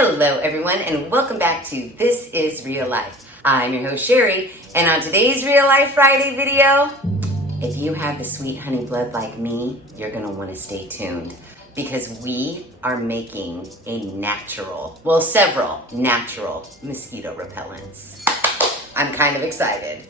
Hello everyone and welcome back to This Is Real Life. I'm your host Sheri, and on today's Real Life Friday video, if you have the sweet honey blood like me, you're gonna wanna stay tuned because we are making several natural mosquito repellents. I'm kind of excited.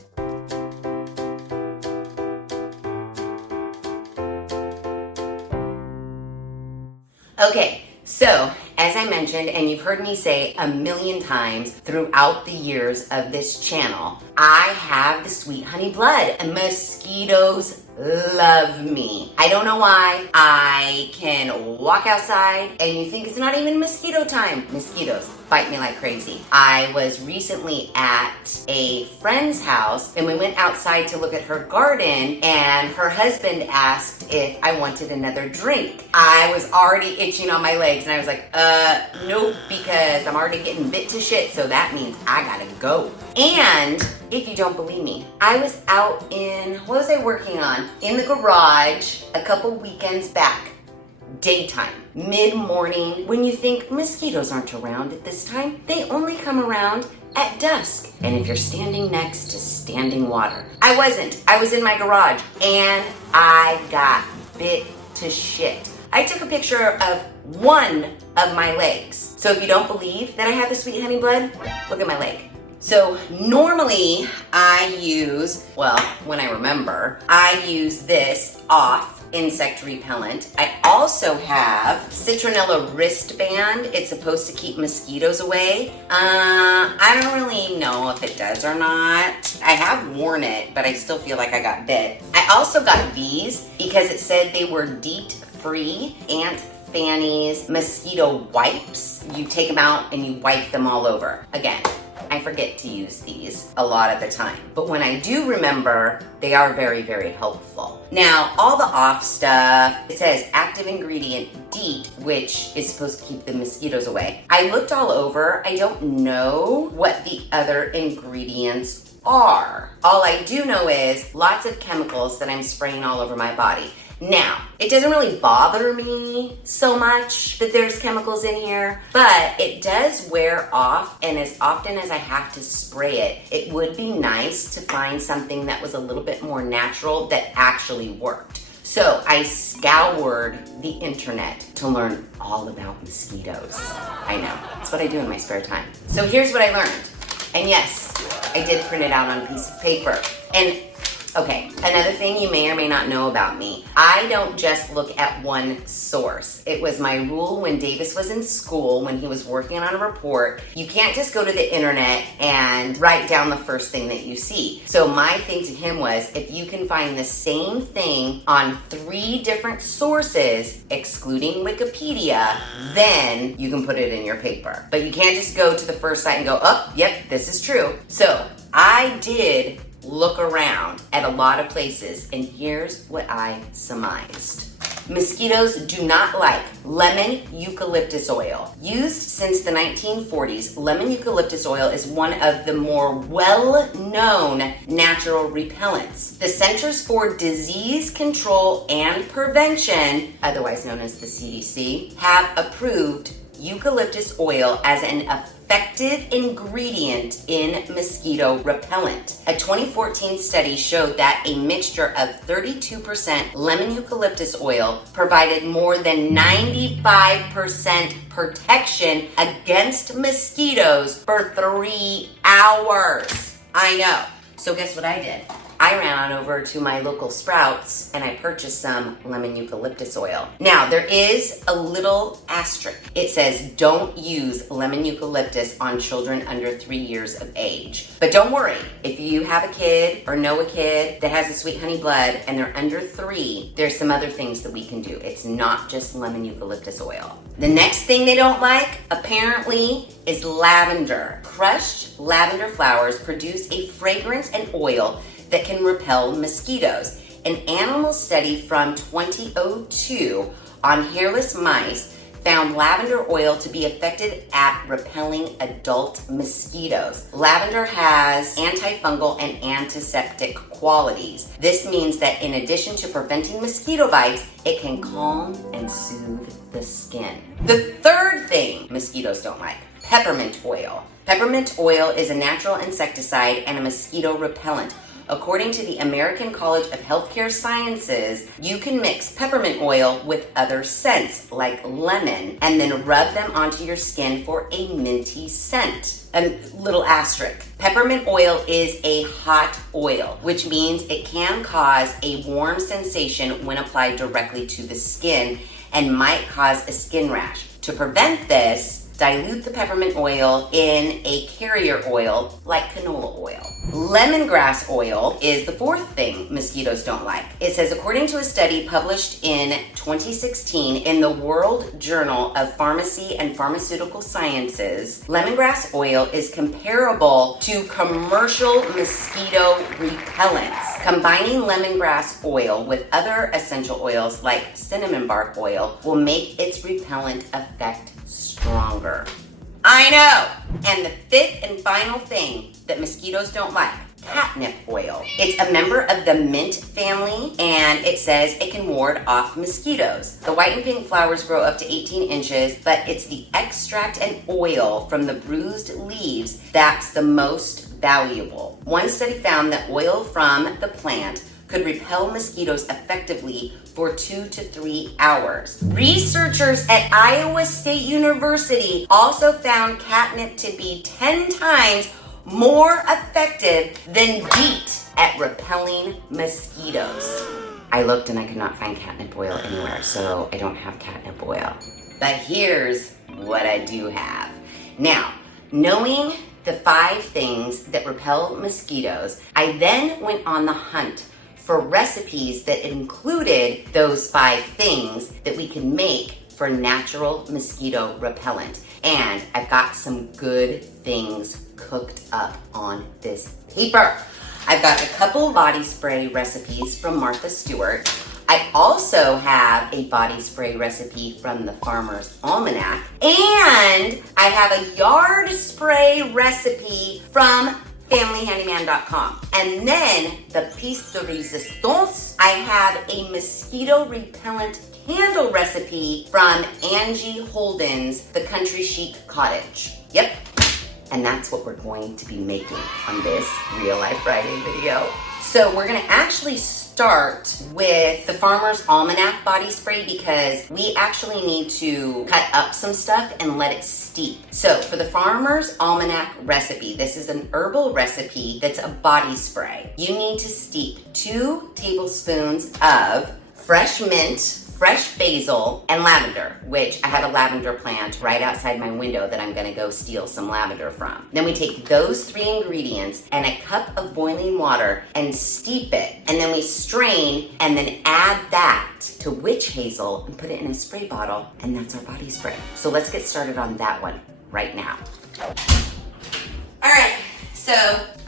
Okay, so as I mentioned, and you've heard me say a million times throughout the years of this channel, I have the sweet honey blood and mosquitoes love me. I don't know why. I can walk outside and you think it's not even mosquito time. Mosquitoes bite me like crazy. I was recently at a friend's house and we went outside to look at her garden and her husband asked if I wanted another drink. I was already itching on my legs and I was like, nope, because I'm already getting bit to shit, so that means I gotta go. And if you don't believe me, I was out what was I working on? In the garage a couple weekends back. Daytime, mid-morning, when you think mosquitoes aren't around at this time, they only come around at dusk. And if you're standing next to standing water. I wasn't. I was in my garage and I got bit to shit. I took a picture of one of my legs. So if you don't believe that I have the sweet honey blood, look at my leg. So normally I use, when I remember, I use this off insect repellent. I also have citronella wristband. It's supposed to keep mosquitoes away. I don't really know if it does or not. I have worn it, but I still feel like I got bit. I also got these because it said they were DEET-free Aunt Fanny's mosquito wipes. You take them out and you wipe them all over. Again, I forget to use these a lot of the time, but when I do remember, they are very, very helpful. Now, all the off stuff, it says active ingredient DEET, which is supposed to keep the mosquitoes away. I looked all over. I don't know what the other ingredients are. All I do know is lots of chemicals that I'm spraying all over my body. Now, it doesn't really bother me so much that there's chemicals in here, but it does wear off, and as often as I have to spray it, it would be nice to find something that was a little bit more natural that actually worked. So I scoured the internet to learn all about mosquitoes. I know, that's what I do in my spare time. So here's what I learned. And yes, I did print it out on a piece of paper. And okay, another thing you may or may not know about me, I don't just look at one source. It was my rule when Davis was in school, when he was working on a report, you can't just go to the internet and write down the first thing that you see. So my thing to him was, if you can find the same thing on 3 different sources, excluding Wikipedia, then you can put it in your paper. But you can't just go to the first site and go, oh, yep, this is true. So I did look around at a lot of places, and here's what I surmised. Mosquitoes do not like lemon eucalyptus oil. Used since the 1940s, lemon eucalyptus oil is one of the more well-known natural repellents. The Centers for Disease Control and Prevention, otherwise known as the CDC, have approved eucalyptus oil as an effective ingredient in mosquito repellent. A 2014 study showed that a mixture of 32% lemon eucalyptus oil provided more than 95% protection against mosquitoes for 3 hours. I know. So guess what I did? I ran on over to my local Sprouts and I purchased some lemon eucalyptus oil. Now, there is a little asterisk. It says don't use lemon eucalyptus on children under 3 years of age. But don't worry, if you have a kid or know a kid that has the sweet honey blood and they're under 3, there's some other things that we can do. It's not just lemon eucalyptus oil. The next thing they don't like, apparently, is lavender. Crushed lavender flowers produce a fragrance and oil that can repel mosquitoes. An animal study from 2002 on hairless mice found lavender oil to be effective at repelling adult mosquitoes. Lavender has antifungal and antiseptic qualities. This means that in addition to preventing mosquito bites, it can calm and soothe the skin. The third thing mosquitoes don't like, peppermint oil. Peppermint oil is a natural insecticide and a mosquito repellent. According to the American College of Healthcare Sciences, you can mix peppermint oil with other scents like lemon and then rub them onto your skin for a minty scent. A little asterisk. Peppermint oil is a hot oil, which means it can cause a warm sensation when applied directly to the skin and might cause a skin rash. To prevent this, dilute the peppermint oil in a carrier oil like canola oil. Lemongrass oil is the fourth thing mosquitoes don't like. It says, according to a study published in 2016 in the World Journal of Pharmacy and Pharmaceutical Sciences, lemongrass oil is comparable to commercial mosquito repellents. Combining lemongrass oil with other essential oils like cinnamon bark oil will make its repellent effect stronger. I know! And the fifth and final thing that mosquitoes don't like, catnip oil. It's a member of the mint family, and it says it can ward off mosquitoes. The white and pink flowers grow up to 18 inches, but it's the extract and oil from the bruised leaves that's the most valuable. One study found that oil from the plant could repel mosquitoes effectively for 2 to 3 hours. Researchers at Iowa State University also found catnip to be 10 times more effective than DEET at repelling mosquitoes. I looked and I could not find catnip oil anywhere, so I don't have catnip oil. But here's what I do have. Now, knowing the 5 things that repel mosquitoes, I then went on the hunt for recipes that included those 5 things that we can make for natural mosquito repellent. And I've got some good things cooked up on this paper. I've got a couple body spray recipes from Martha Stewart. I also have a body spray recipe from the Farmer's Almanac. And I have a yard spray recipe from familyhandyman.com. And then the piece de resistance, I have a mosquito repellent candle recipe from Angie Holden's The Country Chic Cottage. Yep. And that's what we're going to be making on this Real Life Friday video. So we're gonna actually start with the Farmer's Almanac body spray because we actually need to cut up some stuff and let it steep. So for the Farmer's Almanac recipe, this is an herbal recipe that's a body spray. You need to steep 2 tablespoons of fresh mint, fresh basil, and lavender, which I have a lavender plant right outside my window that I'm gonna go steal some lavender from. Then we take those 3 ingredients and a cup of boiling water and steep it. And then we strain and then add that to witch hazel and put it in a spray bottle, and that's our body spray. So let's get started on that one right now. All right, so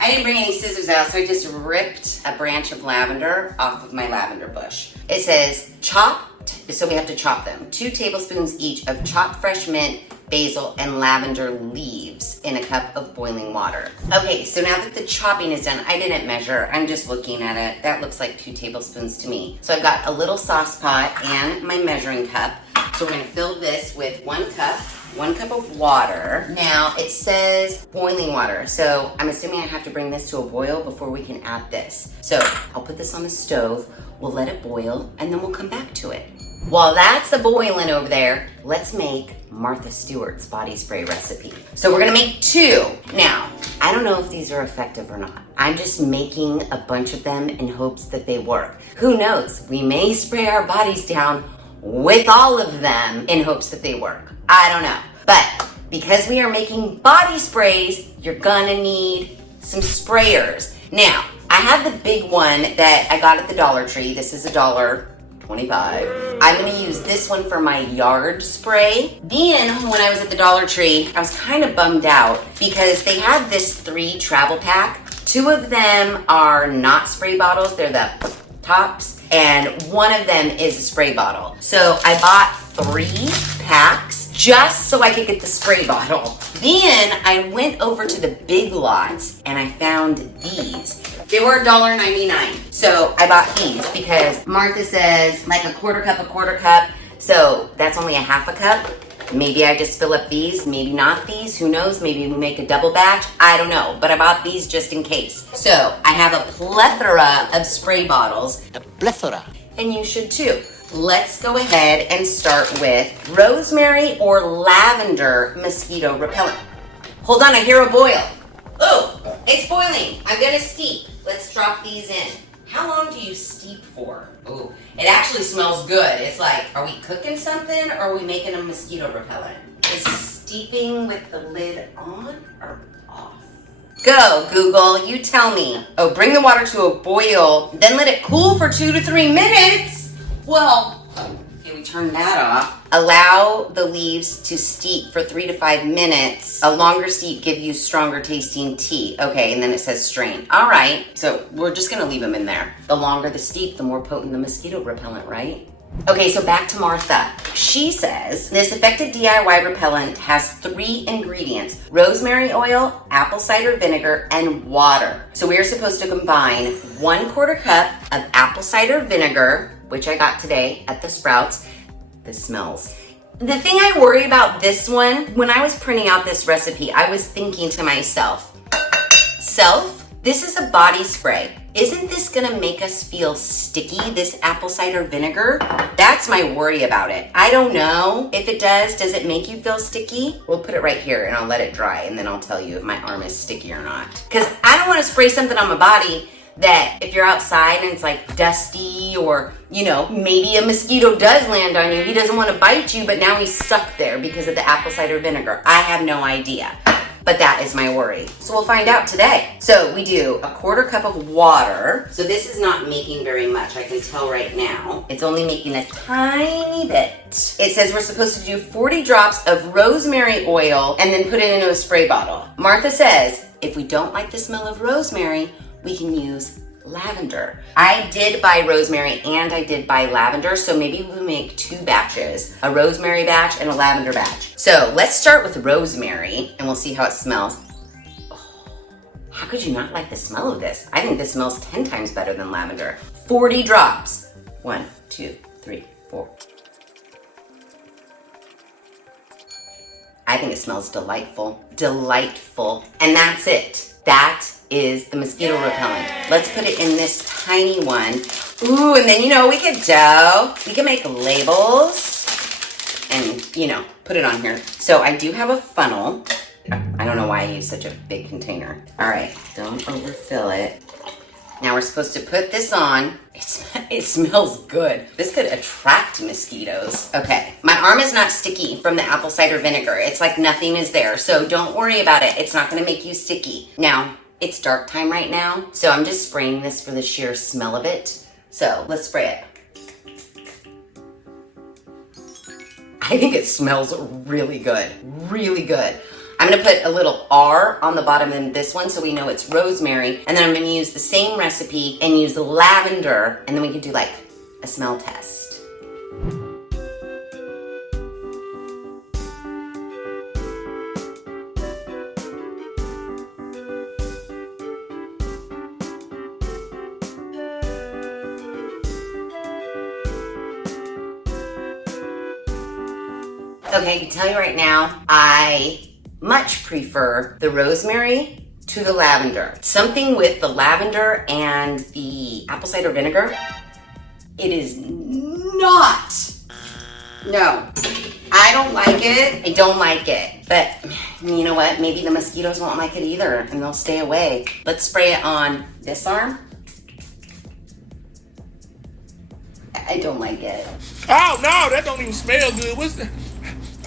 I didn't bring any scissors out, so I just ripped a branch of lavender off of my lavender bush. It says chopped, so we have to chop them. 2 tablespoons each of chopped fresh mint, basil, and lavender leaves in a cup of boiling water. Okay, so now that the chopping is done, I didn't measure, I'm just looking at it. That looks like 2 tablespoons to me. So I've got a little sauce pot and my measuring cup. So we're gonna fill this with 1 cup of water. Now it says boiling water, so I'm assuming I have to bring this to a boil before we can add this. So I'll put this on the stove, we'll let it boil, and then we'll come back to it. While that's a-boiling over there, let's make Martha Stewart's body spray recipe. So we're gonna make 2. Now, I don't know if these are effective or not. I'm just making a bunch of them in hopes that they work. Who knows, we may spray our bodies down with all of them in hopes that they work. I don't know. But because we are making body sprays, you're gonna need some sprayers. Now, I have the big one that I got at the Dollar Tree. This is $1.25. I'm gonna use this one for my yard spray. Then, when I was at the Dollar Tree, I was kind of bummed out because they had this 3 travel pack. 2 of them are not spray bottles, they're the tops, and 1 of them is a spray bottle. So I bought 3 packs just so I could get the spray bottle. Then I went over to the Big Lots and I found these. They were $1.99. So I bought these because Martha says like a quarter cup. So that's only a half a cup. Maybe I just fill up these, maybe not these, who knows? Maybe we make a double batch, I don't know. But I bought these just in case. So I have a plethora of spray bottles. A plethora. And you should too. Let's go ahead and start with rosemary or lavender mosquito repellent. Hold on, I hear a boil. Oh, it's boiling. I'm gonna steep. Let's drop these in. How long do you steep for? Oh, it actually smells good. It's like, are we cooking something or are we making a mosquito repellent? Is steeping with the lid on or off? Go, Google, you tell me. Oh, bring the water to a boil, then let it cool for 2 to 3 minutes. Well, okay, we turn that off. Allow the leaves to steep for 3 to 5 minutes. A longer steep gives you stronger tasting tea. Okay, and then it says strain. All right, so we're just gonna leave them in there. The longer the steep, the more potent the mosquito repellent, right? Okay, so back to Martha. She says, this effective DIY repellent has 3 ingredients: rosemary oil, apple cider vinegar, and water. So we are supposed to combine 1/4 cup of apple cider vinegar, which I got today at the Sprouts. This smells. The thing I worry about this one, when I was printing out this recipe, I was thinking to myself, this is a body spray. Isn't this gonna make us feel sticky, this apple cider vinegar? That's my worry about it. I don't know if it does. Does it make you feel sticky? We'll put it right here and I'll let it dry and then I'll tell you if my arm is sticky or not. Because I don't wanna spray something on my body that if you're outside and it's like dusty or, you know, maybe a mosquito does land on you. He doesn't want to bite you, but now he's stuck there because of the apple cider vinegar. I have no idea, but that is my worry. So we'll find out today. So we do a 1/4 cup of water. So this is not making very much, I can tell right now. It's only making a tiny bit. It says we're supposed to do 40 drops of rosemary oil and then put it into a spray bottle. Martha says, if we don't like the smell of rosemary, we can use lavender. I did buy rosemary and I did buy lavender, so maybe we'll make 2 batches, a rosemary batch and a lavender batch. So let's start with rosemary and we'll see how it smells. Oh, how could you not like the smell of this? I think this smells 10 times better than lavender. 40 drops. 1, 2, 3, 4. I think it smells delightful. Delightful. And that's it. That is the mosquito repellent. Let's put it in this tiny one. Ooh, and then, you know, we could make labels and, you know, put it on here. So I do have a funnel. I don't know why I use such a big container. All right, don't overfill it. Now we're supposed to put this on. It smells good. This could attract mosquitoes. Okay, my arm is not sticky from the apple cider vinegar. It's like nothing is there, so don't worry about it. It's not gonna make you sticky. Now, it's dark time right now, so I'm just spraying this for the sheer smell of it. So let's spray it. I think it smells really good, really good. I'm gonna put a little R on the bottom of this one so we know it's rosemary, and then I'm gonna use the same recipe and use lavender, and then we can do like a smell test. Okay, I can tell you right now, I much prefer the rosemary to the lavender. Something with the lavender and the apple cider vinegar, it is not. No, I don't like it. I don't like it. But you know what? Maybe the mosquitoes won't like it either and they'll stay away. Let's spray it on this arm. I don't like it. Oh no, that don't even smell good. What's the...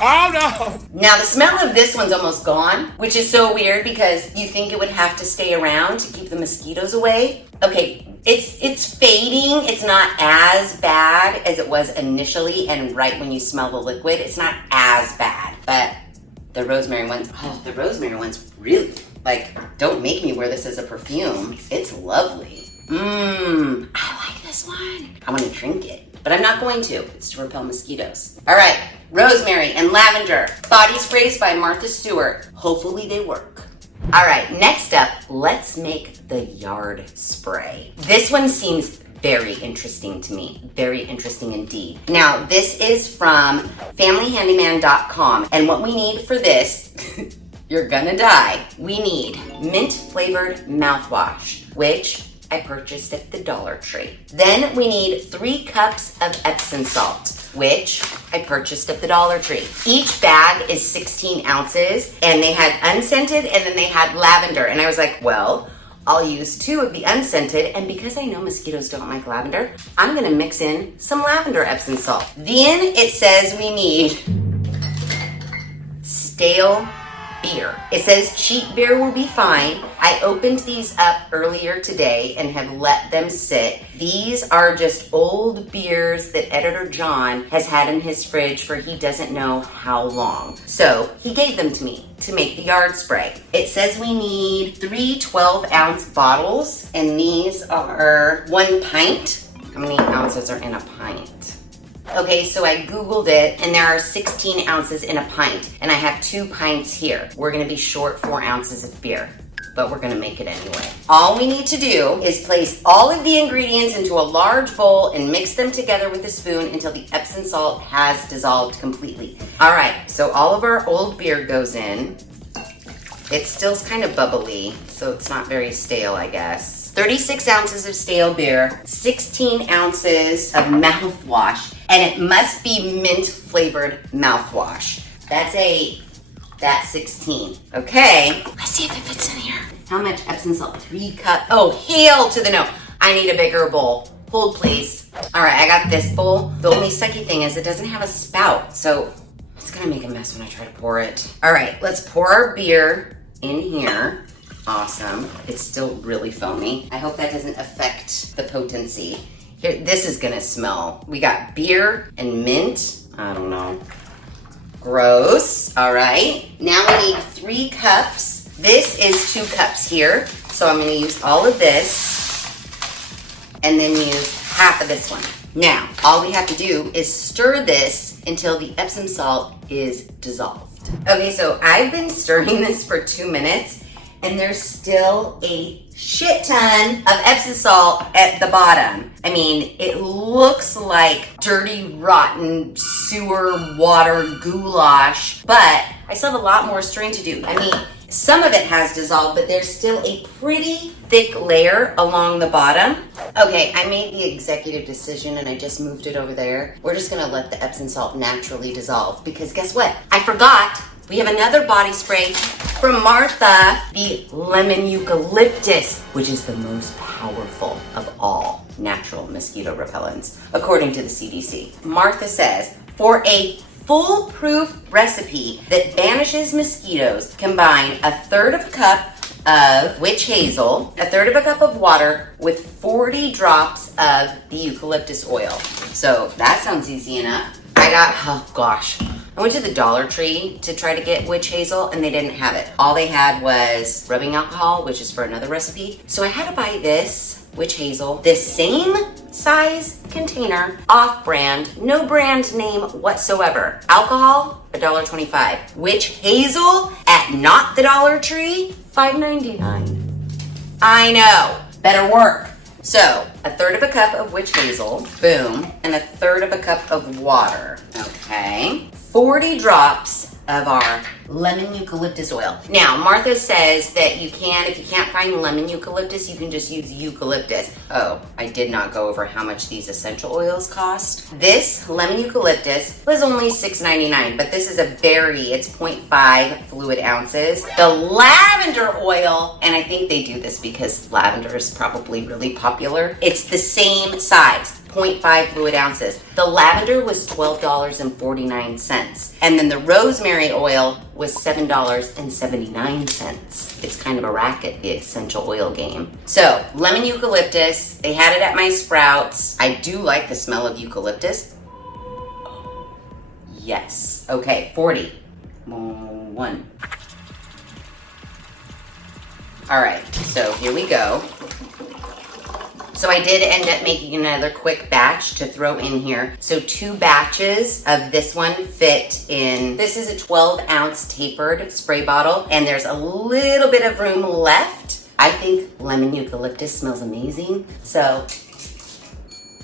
Oh no! Now the smell of this one's almost gone, which is so weird because you think it would have to stay around to keep the mosquitoes away. Okay, it's fading. It's not as bad as it was initially, and right when you smell the liquid, it's not as bad. But the rosemary one's really, like, don't make me wear this as a perfume. It's lovely. I like this one. I want to drink it. but I'm not going to. It's to repel mosquitoes. All right, rosemary and lavender. Body sprays by Martha Stewart. Hopefully they work. All right, next up, let's make the yard spray. This one seems very interesting to me. Very interesting indeed. Now, this is from familyhandyman.com, and what we need for this, you're gonna die. We need mint flavored mouthwash, which I purchased at the Dollar Tree. Then we need 3 cups of Epsom salt, which I purchased at the Dollar Tree. Each bag is 16 ounces, and they had unscented and then they had lavender. And I was like, well, I'll use 2 of the unscented, and because I know mosquitoes don't like lavender, I'm gonna mix in some lavender Epsom salt. Then it says we need stale beer. It says cheap beer will be fine. I opened these up earlier today and have let them sit. These are just old beers that Editor John has had in his fridge for he doesn't know how long. So he gave them to me to make the yard spray. It says we need 3 12-ounce bottles, and these are 1 pint. How many ounces are in a pint? Okay, so I Googled it, and there are 16 ounces in a pint, and I have 2 pints here. We're gonna be short 4 ounces of beer, but we're gonna make it anyway. All we need to do is place all of the ingredients into a large bowl and mix them together with a spoon until the Epsom salt has dissolved completely. All right, so all of our old beer goes in. It still's kind of bubbly, so it's not very stale, I guess. 36 ounces of stale beer, 16 ounces of mouthwash, and it must be mint flavored mouthwash. That's 16. Okay, let's see if it fits in here. How much Epsom salt? 3 cups. Oh, hail to the no. I need a bigger bowl. Hold, please. All right, I got this bowl. The only sucky thing is it doesn't have a spout, so it's gonna make a mess when I try to pour it. All right, let's pour our beer in here. Awesome. It's still really foamy. I hope that doesn't affect the potency. Here, this is gonna smell. We got beer and mint. I don't know. Gross. All right. Now we need 3 cups. This is 2 cups here. So I'm gonna use all of this and then use half of this one. Now, all we have to do is stir this until the Epsom salt is dissolved. Okay, so I've been stirring this for 2 minutes, and there's still a shit ton of Epsom salt at the bottom. I mean, it looks like dirty, rotten sewer water goulash, but I still have a lot more stirring to do. I mean, some of it has dissolved, but there's still a pretty thick layer along the bottom. Okay, I made the executive decision and I just moved it over there. We're just gonna let the Epsom salt naturally dissolve, because guess what? I forgot. We have another body spray from Martha, the lemon eucalyptus, which is the most powerful of all natural mosquito repellents, according to the CDC. Martha says, for a foolproof recipe that banishes mosquitoes, combine 1/3 cup of witch hazel, 1/3 cup of water with 40 drops of the eucalyptus oil. So that sounds easy enough. I went to the Dollar Tree to try to get witch hazel, and they didn't have it. All they had was rubbing alcohol, which is for another recipe. So I had to buy this witch hazel, this same size container, off-brand, no brand name whatsoever. Alcohol, $1.25. Witch hazel at not the Dollar Tree, $5.99. I know, better work. So, 1/3 cup of witch hazel, boom, and 1/3 cup of water, okay? 40 drops of our lemon eucalyptus oil. Now, Martha says that you can, if you can't find lemon eucalyptus, you can just use eucalyptus. Oh, I did not go over how much these essential oils cost. This lemon eucalyptus was only $6.99, but this is a berry. It's 0.5 fluid ounces. The lavender oil, and I think they do this because lavender is probably really popular. It's the same size. 0.5 fluid ounces. The lavender was $12.49. And then the rosemary oil was $7.79. It's kind of a racket, the essential oil game. So, lemon eucalyptus, they had it at my Sprouts. I do like the smell of eucalyptus. Yes. Okay, 40. 1. All right, so here we go. So I did end up making another quick batch to throw in here. So 2 batches of this one fit in, this is a 12-ounce tapered spray bottle, and there's a little bit of room left. I think lemon eucalyptus smells amazing. So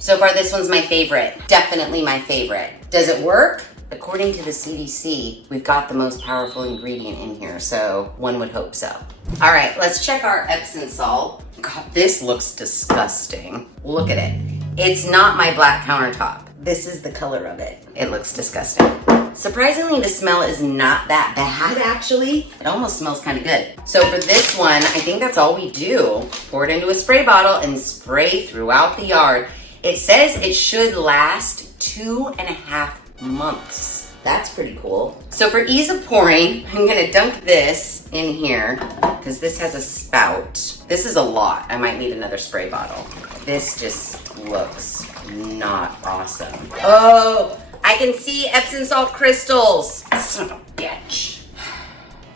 far this one's my favorite. Definitely my favorite. Does it work? According to the CDC, we've got the most powerful ingredient in here, so one would hope so. All right, let's check our Epsom salt. God, this looks disgusting. Look at it. It's not my black countertop. This is the color of it. It looks disgusting. Surprisingly, the smell is not that bad, actually. It almost smells kind of good. So for this one, I think that's all we do. Pour it into a spray bottle and spray throughout the yard. It says it should last 2.5 months. That's pretty cool. So for ease of pouring, I'm gonna dunk this in here because this has a spout. This is a lot. I might need another spray bottle. This just looks not awesome. Oh, I can see Epsom salt crystals. Son of a bitch.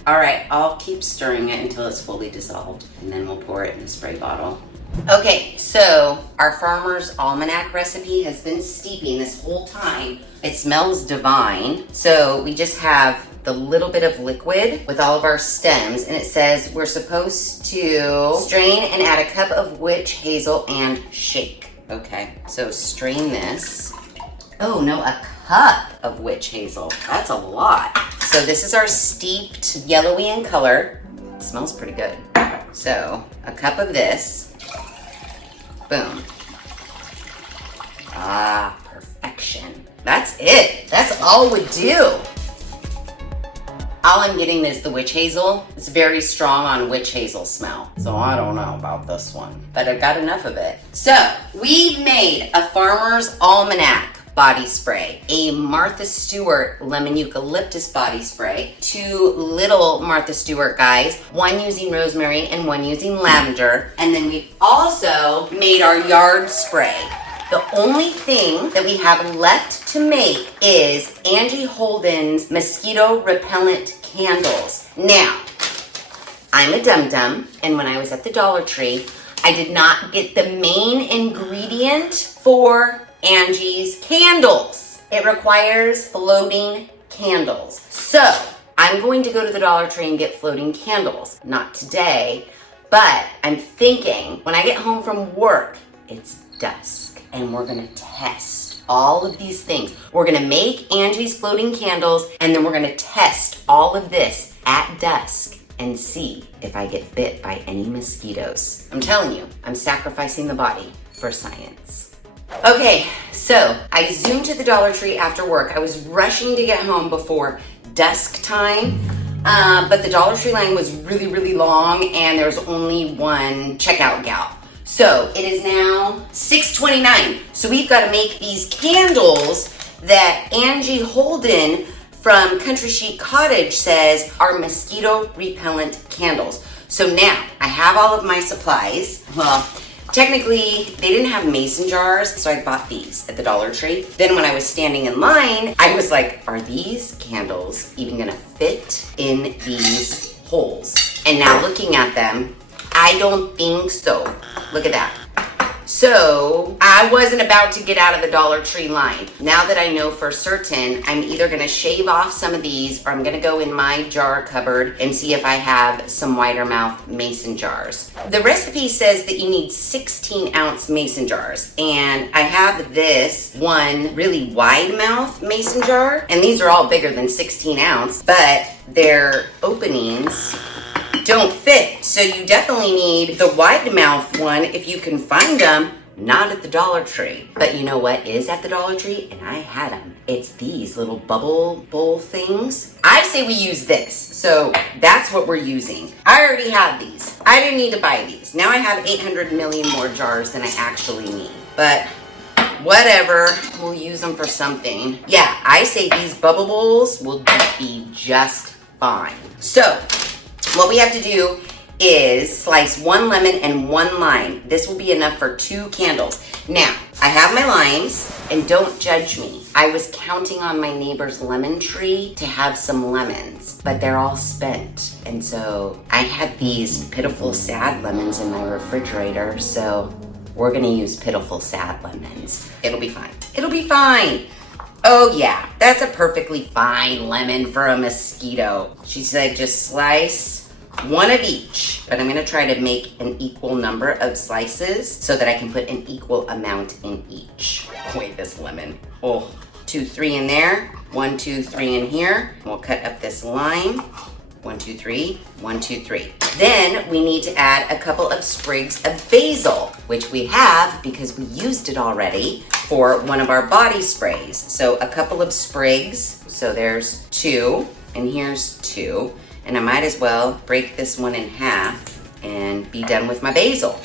All right, I'll keep stirring it until it's fully dissolved, and then we'll pour it in the spray bottle. Okay, so our Farmer's Almanac recipe has been steeping this whole time. It smells divine. So we just have the little bit of liquid with all of our stems, and it says we're supposed to strain and add a cup of witch hazel and shake. Okay, so strain this. Oh no, a cup of witch hazel. That's a lot. So this is our steeped yellowy in color. It smells pretty good. So a cup of this. Boom. Ah, perfection. That's it. That's all we do. All I'm getting is the witch hazel. It's very strong on witch hazel smell. So I don't know about this one, but I got enough of it. So we've made a Farmer's Almanac body spray, a Martha Stewart lemon eucalyptus body spray, 2 little Martha Stewart guys, 1 using rosemary and 1 using lavender, and then we've also made our yard spray. The only thing that we have left to make is Angie Holden's mosquito repellent candles. Now, I'm a dum-dum, and when I was at the Dollar Tree, I did not get the main ingredient for Angie's candles. It requires floating candles. So I'm going to go to the Dollar Tree and get floating candles. Not today, but I'm thinking when I get home from work, it's dusk, and we're gonna test all of these things. We're gonna make Angie's floating candles, and then we're gonna test all of this at dusk and see if I get bit by any mosquitoes. I'm telling you, I'm sacrificing the body for science. Okay, so I zoomed to the Dollar Tree after work. I was rushing to get home before dusk time, but the Dollar Tree line was really, really long, and there was only one checkout gal. So it is now 6:29. So we've got to make these candles that Angie Holden from Country Chic Cottage says are mosquito repellent candles. So now I have all of my supplies. Well, technically, they didn't have mason jars, so I bought these at the Dollar Tree. Then when I was standing in line, I was like, are these candles even gonna fit in these holes? And now looking at them, I don't think so. Look at that. So I wasn't about to get out of the Dollar Tree line. Now that I know for certain, I'm either gonna shave off some of these or I'm gonna go in my jar cupboard and see if I have some wider mouth mason jars. The recipe says that you need 16-ounce mason jars, and I have this one really wide mouth mason jar, and these are all bigger than 16 ounce, but their openings don't fit. So you definitely need the wide mouth one if you can find them, not at the Dollar Tree. But you know what is at the Dollar Tree? And I had them. It's these little bubble bowl things. I say we use this. So that's what we're using. I already have these. I didn't need to buy these. Now I have 800 million more jars than I actually need. But whatever, we'll use them for something. Yeah, I say these bubble bowls will be just fine. So what we have to do is slice 1 lemon and 1 lime. This will be enough for 2 candles. Now, I have my limes, and don't judge me. I was counting on my neighbor's lemon tree to have some lemons, but they're all spent. And so I had these pitiful, sad lemons in my refrigerator, so we're gonna use pitiful sad lemons. It'll be fine. It'll be fine. Oh yeah, that's a perfectly fine lemon for a mosquito. She said just slice one of each, but I'm gonna try to make an equal number of slices so that I can put an equal amount in each. Boy, this lemon. Oh, 2, 3 in there. 1, 2, 3 in here. We'll cut up this lime. 1, 2, 3, 1, 2, 3. Then we need to add a couple of sprigs of basil, which we have because we used it already for one of our body sprays. So a couple of sprigs. So there's 2, and here's 2. And I might as well break this one in half and be done with my basil.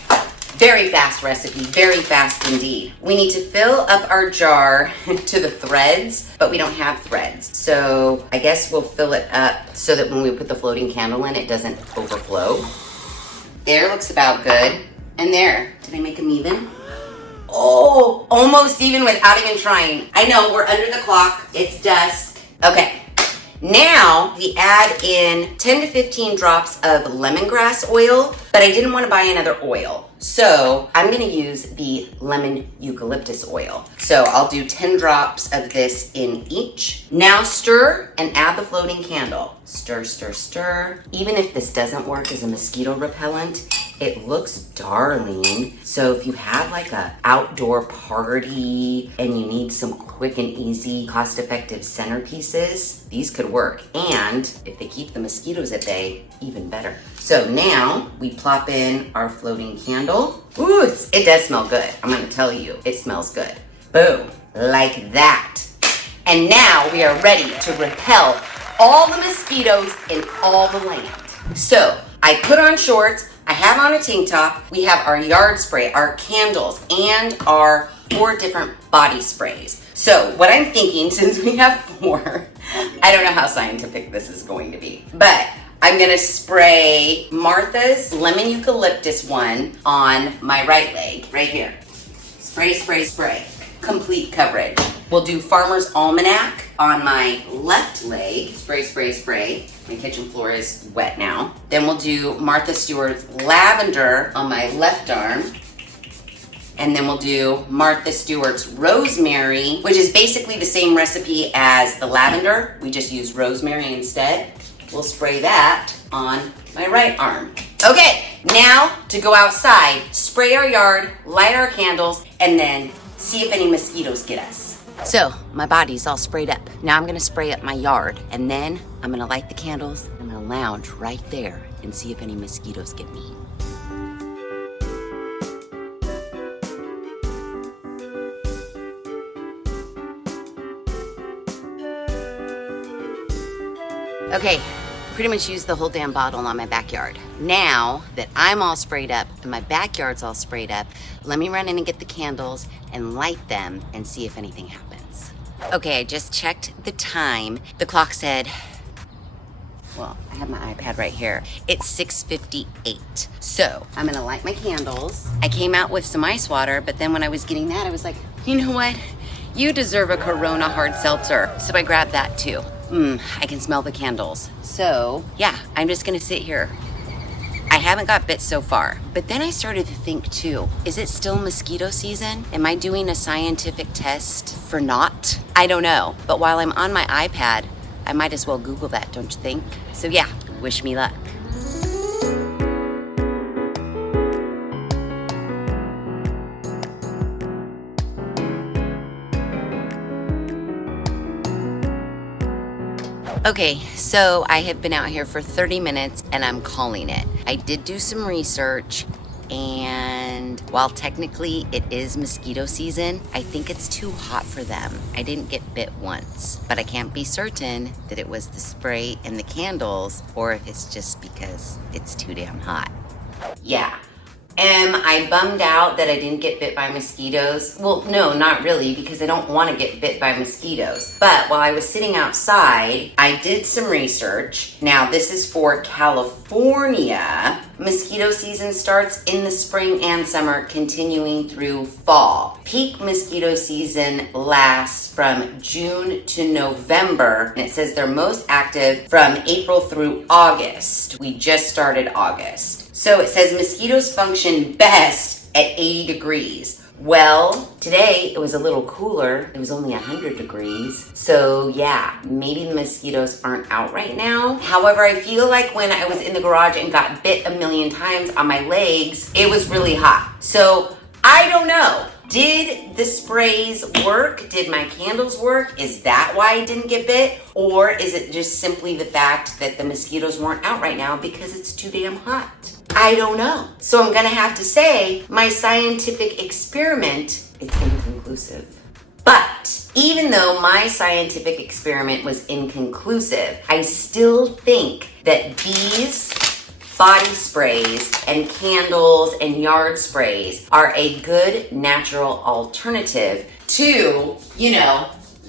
Very fast recipe, very fast indeed. We need to fill up our jar to the threads, but we don't have threads. So I guess we'll fill it up so that when we put the floating candle in, it doesn't overflow. There, looks about good. And there, did I make them even? Oh, almost even without even trying. I know, we're under the clock, it's dusk. Okay. Now we add in 10 to 15 drops of lemongrass oil, but I didn't want to buy another oil. So I'm going to use the lemon eucalyptus oil. So I'll do 10 drops of this in each. Now stir and add the floating candle. Stir, stir, stir. Even if this doesn't work as a mosquito repellent, it looks darling. So if you have like a outdoor party and you need some quick and easy, cost-effective centerpieces, these could work. And if they keep the mosquitoes at bay, even better. So now we plop in our floating candle. Ooh, it does smell good. I'm gonna tell you, it smells good. Boom, like that. And now we are ready to repel all the mosquitoes in all the land. So I put on shorts, I have on a tank top, we have our yard spray, our candles, and our 4 different body sprays. So what I'm thinking, since we have 4, I don't know how scientific this is going to be, but I'm gonna spray Martha's lemon eucalyptus one on my right leg, right here. Spray, spray, spray. Complete coverage. We'll do Farmer's Almanac on my left leg. Spray, spray, spray. My kitchen floor is wet now. Then we'll do Martha Stewart's lavender on my left arm. And then we'll do Martha Stewart's rosemary, which is basically the same recipe as the lavender. We just use rosemary instead. We'll spray that on my right arm. Okay, now to go outside, spray our yard, light our candles, and then see if any mosquitoes get us. So my body's all sprayed up. Now I'm gonna spray up my yard, and then I'm gonna light the candles. I'm gonna lounge right there and see if any mosquitoes get me. Okay, pretty much used the whole damn bottle on my backyard. Now that I'm all sprayed up and my backyard's all sprayed up, let me run in and get the candles and light them and see if anything happens. Okay, I just checked the time. The clock said, well, I have my iPad right here. It's 6:58. So I'm gonna light my candles. I came out with some ice water, but then when I was getting that, I was like, you know what? You deserve a Corona hard seltzer. So I grabbed that too. I can smell the candles. So yeah, I'm just gonna sit here. I haven't got bit so far, but then I started to think too, is it still mosquito season? Am I doing a scientific test for not? I don't know, but while I'm on my iPad, I might as well Google that, don't you think? So yeah, wish me luck. Okay, so I have been out here for 30 minutes and I'm calling it. I did do some research, and while technically it is mosquito season, I think it's too hot for them. I didn't get bit once, but I can't be certain that it was the spray and the candles or if it's just because it's too damn hot. Yeah. Am I bummed out that I didn't get bit by mosquitoes? Well, no, not really, because I don't want to get bit by mosquitoes. But while I was sitting outside, I did some research. Now, this is for California. Mosquito season starts in the spring and summer, continuing through fall. Peak mosquito season lasts from June to November, and it says they're most active from April through August. We just started August. So it says mosquitoes function best at 80 degrees. Well, today it was a little cooler. It was only 100 degrees. So yeah, maybe the mosquitoes aren't out right now. However, I feel like when I was in the garage and got bit a million times on my legs, it was really hot. So I don't know. Did the sprays work? Did my candles work? Is that why I didn't get bit? Or is it just simply the fact that the mosquitoes weren't out right now because it's too damn hot? I don't know. So I'm gonna have to say my scientific experiment is inconclusive. But even though my scientific experiment was inconclusive, I still think that these body sprays and candles and yard sprays are a good natural alternative to,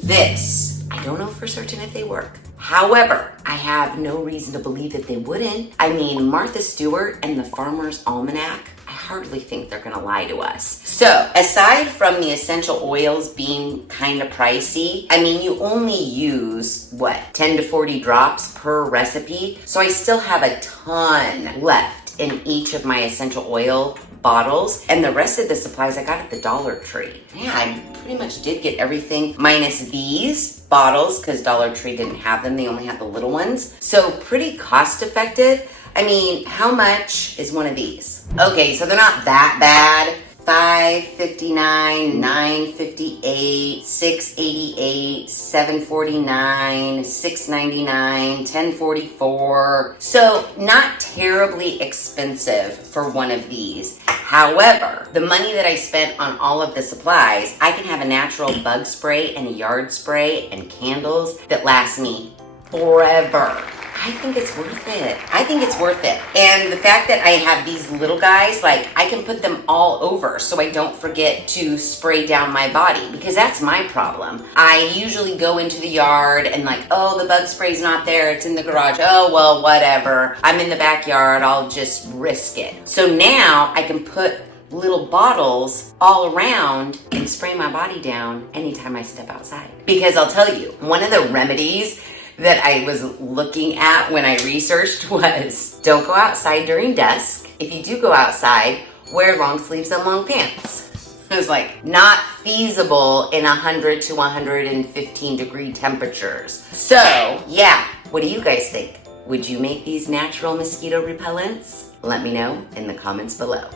this. I don't know for certain if they work. However, I have no reason to believe that they wouldn't. I mean, Martha Stewart and the Farmer's Almanac, I hardly think they're gonna lie to us. So, aside from the essential oils being kind of pricey, I mean, you only use, 10 to 40 drops per recipe. So I still have a ton left in each of my essential oil bottles, and the rest of the supplies I got at the Dollar Tree. Yeah, I pretty much did get everything minus these bottles because Dollar Tree didn't have them. They only had the little ones. So pretty cost effective. I mean, how much is one of these? Okay, so they're not that bad. $5.59, $9.58, $6.88, $7.49, $6.99, $10.44. So not terribly expensive for one of these. However, the money that I spent on all of the supplies, I can have a natural bug spray and a yard spray and candles that last me forever. I think it's worth it. I think it's worth it. And the fact that I have these little guys, I can put them all over so I don't forget to spray down my body, because that's my problem. I usually go into the yard and the bug spray's not there, it's in the garage. Oh, well, whatever. I'm in the backyard, I'll just risk it. So now I can put little bottles all around and spray my body down anytime I step outside. Because I'll tell you, one of the remedies that I was looking at when I researched was don't go outside during dusk. If you do go outside, wear long sleeves and long pants. It was not feasible in 100 to 115 degree temperatures. So yeah, what do you guys think? Would you make these natural mosquito repellents? Let me know in the comments below.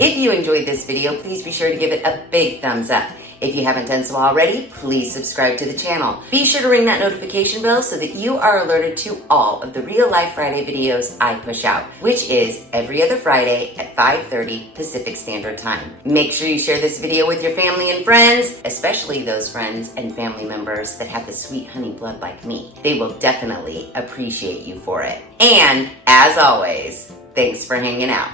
If you enjoyed this video, please be sure to give it a big thumbs up. If you haven't done so already, please subscribe to the channel. Be sure to ring that notification bell so that you are alerted to all of the Real Life Friday videos I push out, which is every other Friday at 5:30 Pacific Standard Time. Make sure you share this video with your family and friends, especially those friends and family members that have the sweet honey blood like me. They will definitely appreciate you for it. And as always, thanks for hanging out.